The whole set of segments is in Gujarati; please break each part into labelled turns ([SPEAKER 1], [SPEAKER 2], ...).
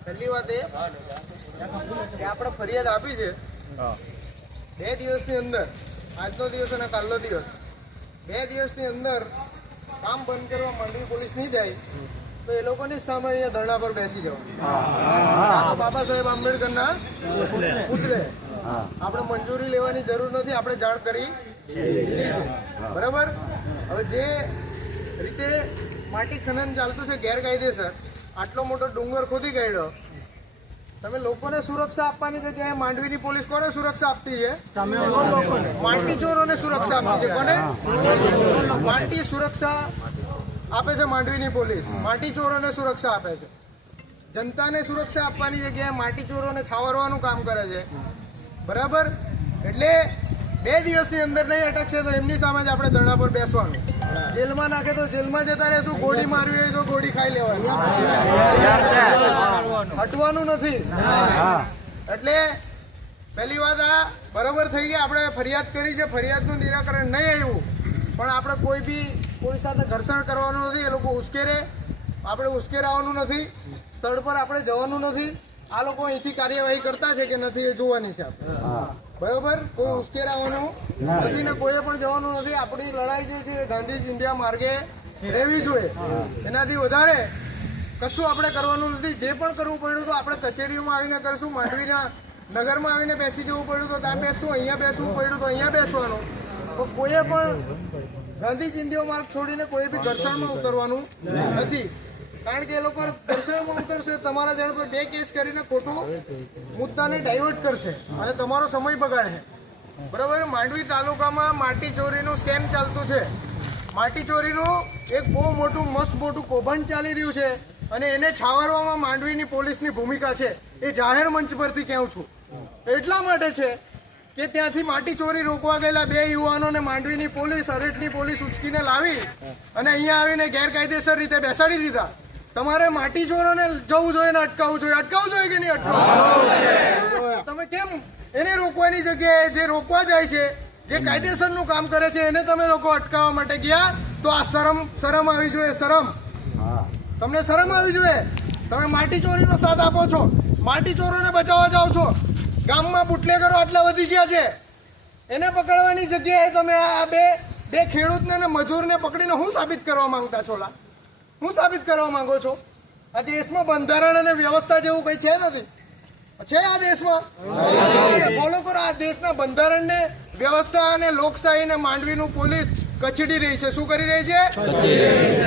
[SPEAKER 1] પહેલી વાત એ આપણે ફરિયાદ આપી છે બે દિવસની અંદર આજનો દિવસ અને કાલનો દિવસ. બે દિવસની અંદર કામ બંધ કરવા માંડવી પોલીસ નહીં જાય તો એ લોકોની સામે અહીંયા ધરણા પર બેસી જવાનું. બાબા સાહેબ આંબેડકરના પુતળે. આપણે મંજૂરી લેવાની જરૂર નથી આપણે જાણ કરી. બરાબર? હવે જે રીતે માટી ખનન ચાલતું છે ગેરકાયદેસર આટલો મોટો ડુંગર ખોદી કાઢ્યો તમે લોકોને સુરક્ષા આપવાની જગ્યાએ માંડવીની પોલીસ કોને સુરક્ષા આપતી છે? માટી ચોરોને સુરક્ષા આપતી છે. કોને? માટી સુરક્ષા આપે છે માંડવીની પોલીસ. માટી ચોરોને સુરક્ષા આપે છે. જનતાને સુરક્ષા આપવાની જગ્યાએ માટી ચોરોને છાવરવાનું કામ કરે છે. બરાબર? એટલે બે દિવસની અંદર નહીં અટકશે તો એમની સામે જ આપણે ધરણા પર બેસવાનું. જેલમાં નાખે તો જેલમાં જતા રહેશું ગોળી મારવી હોય તો ગોળી ખાઈ લેવાની હટવાનું નથી. એટલે પહેલી વાત આ બરોબર થઈ ગઈ આપણે ફરિયાદ કરી છે. ફરિયાદનું નિરાકરણ નહીં આવ્યું. પણ આપણે કોઈ બી કોઈ સાથે ઘર્ષણ કરવાનું નથી. એ લોકો ઉશ્કેરે. આપણે ઉશ્કેરાવાનું નથી. સ્થળ પર આપણે જવાનું નથી. આ લોકો અહીંથી કાર્યવાહી કરતા છે કે નથી એ જોવાની છે આપણે. બરોબર? કોઈ ઉશ્કેરાવાનું નથી ને કોઈએ પણ જવાનું નથી. આપણી લડાઈ જે છે ગાંધી ઇન્ડિયા માર્ગે રહેવી જોઈએ. એનાથી વધારે કશું આપણે કરવાનું નથી. જે પણ કરવું પડ્યું તો આપણે કચેરીઓમાં આવીને કરશું માંડવીના નગરમાં આવીને બેસી જવું પડ્યું તો ત્યાં બેસશું અહીંયા બેસવું પડ્યું તો અહીંયા બેસવાનું. તો કોઈએ પણ ગાંધી ચિંધ્યો માર્ગ છોડીને કોઈ બી ઘર્ષણમાં ઉતરવાનું નથી. કારણ કે એ લોકો દર્શનમાં ઉતરશે તમારા જણ પર બે કેસ કરીને ખોટું મુદ્દાને ડાયવર્ટ કરશે. અને તમારો સમય બગાડશે બરાબર? માંડવી તાલુકામાં માટી ચોરીનું સ્કેમ ચાલતું છે. માટી ચોરીનું એક બહુ મોટું, મસ્ત મોટું કૌભાંડ ચાલી રહ્યું છે. અને એને છાવરવામાં માંડવીની પોલીસની ભૂમિકા છે. એ જાહેર મંચ પરથી કહું છું. એટલા માટે છે કે ત્યાંથી માટી ચોરી રોકવા ગયેલા બે યુવાનોને માંડવીની પોલીસ અરેટની પોલીસ ઉચકીને લાવી અને અહીંયા આવીને ગેરકાયદેસર રીતે બેસાડી દીધા. તમારે માટી ચોરોને જવું જોઈએ ને અટકાવવું જોઈએ. અટકાવવું જોઈએ કે નહીં અટકાવવું? તમે કેમ એને રોકવાની જગ્યાએ જે રોકવા જાય છે, જે કાયદેસરનું કામ કરે છે, એને તમે લોકો અટકાવવા માટે ગયા? તો આ શરમ શરમ આવી જોઈએ, શરમ. તમને શરમ આવી જોઈએ? તમે માટી ચોરીનો સાથ આપો છો. માટી ચોરોને બચાવવા જાઓ છો. ગામમાં બુટલેગરો આટલા વધી ગયા છે. એને પકડવાની જગ્યાએ તમે આ બે બે ખેડૂતને અને મજૂરને પકડીને હું સાબિત કરવા માંગતા છો, લા? હું સાબિત કરવા માંગો છો? આ દેશમાં બંધારણ અને વ્યવસ્થા જેવું કઈ છે નથી. છે આ દેશમાં? ફોલો કરો આ દેશના બંધારણને વ્યવસ્થા અને લોકશાહીને માંડવીનું પોલીસ કચડી રહી છે. શું કરી રહી છે?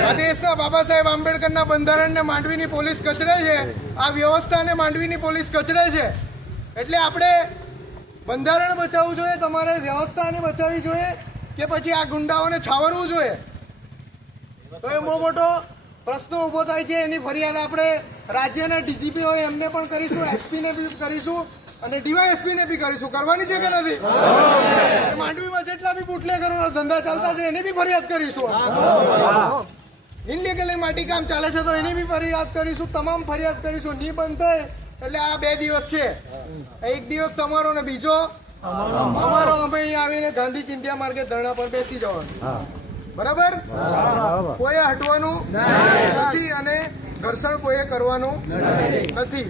[SPEAKER 1] આ દેશના બાબા સાહેબ આંબેડકરના બંધારણને માંડવીની પોલીસ કચડે છે. આ વ્યવસ્થાને માંડવીની પોલીસ કચડે છે. એટલે આપણે બંધારણ બચાવવું જોઈએ તમારે વ્યવસ્થાને બચાવવી જોઈએ કે પછી આ ગુંડાઓને છાવરવું જોઈએ? તો એ બહુ મોટો પ્રશ્ન ઊભો થાય છે, એની ફરિયાદ આપણે રાજ્યના ડીજીપી હોય એમને પણ કરીશું એસપી ને બી કરીશું અને ડીવાયએસપી ને બી કરીશું. કરવાની છે કે નથી? માંડવીમાં જેટલા બી બુટલેગરોના ધંધા ચાલતા છે, એની બી ફરિયાદ કરીશું ઇનલીગલી માટી કામ ચાલે છે, તો એની બી ફરિયાદ કરીશું, તમામ ફરિયાદ કરીશું. નહીં બંધ થાય, એટલે આ બે દિવસ છે. એક દિવસ તમારો ને બીજો. અમારો અમે અહીંયા આવીને ગાંધી ચિંધ્યા માર્ગે ધરણા પર બેસી જવાનું. બરાબર? કોઈએ હટવાનું નથી અને ઘર્ષણ કોઈએ કરવાનું નથી.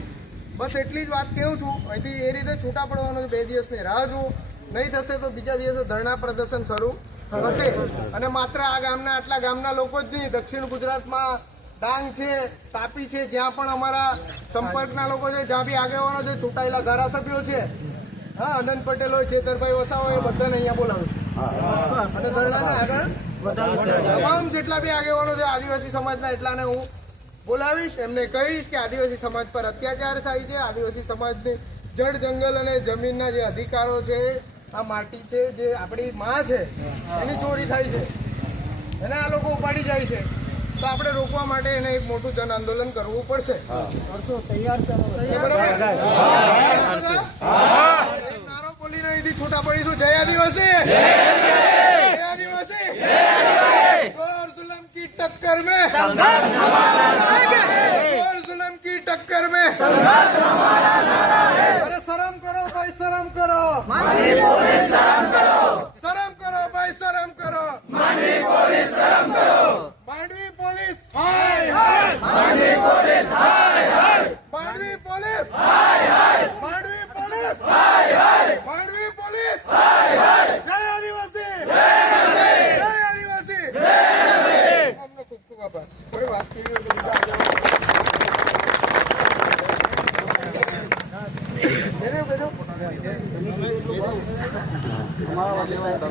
[SPEAKER 1] બસ એટલી જ વાત કહું છું. અહીંથી એ રીતે છૂટા પડવાનું. બે દિવસની રાહ જુઓ. નહીં થશે તો બીજા દિવસે ધરણા પ્રદર્શન શરૂ થશે. અને માત્ર આ ગામના આટલા ગામના લોકો જ નહીં, દક્ષિણ ગુજરાતમાં ડાંગ છે, તાપી છે, જ્યાં પણ અમારા સંપર્કના લોકો છે, જ્યાં બી આગેવાનો છે, ચૂંટાયેલા ધારાસભ્યો છે. હા અનંત પટેલ હોય, ચેતરભાઈ વસાવો એ બધાને અહીંયા બોલાવું છું. અને ધરણાને આગળ તમામ જેટલા બી આગેવાનો છે આદિવાસી સમાજના એટલાને હું બોલાવીશ. એમને કહીશ કે આદિવાસી સમાજ પર અત્યાચાર થાય છે. આદિવાસી સમાજની જળ જંગલ અને જમીનના જે અધિકારો છે આ માટી છે જે આપણી માં છે એની ચોરી થાય છે. એને આ લોકો ઉપાડી જાય છે. તો આપણે રોકવા માટે એને એક મોટું જન આંદોલન કરવું પડશે? નારો બોલીને અહીંથી છૂટા પડીશું. જય આદિવાસી! જય આદિવાસી! टक्कर में संघर्ष हमारा नारा है और जुल्म की टक्कर में संघर्ष हमारा नारा है अरे शर्म करो भाई शर्म करो मानवी पुलिस शर्म करो शर्म करो भाई शर्म करो मानवी पुलिस शर्म करो मांडवी पुलिस हाय हाय मांडवी पुलिस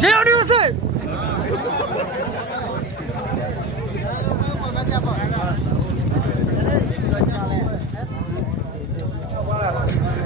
[SPEAKER 1] જય આદિવાસી Thank you.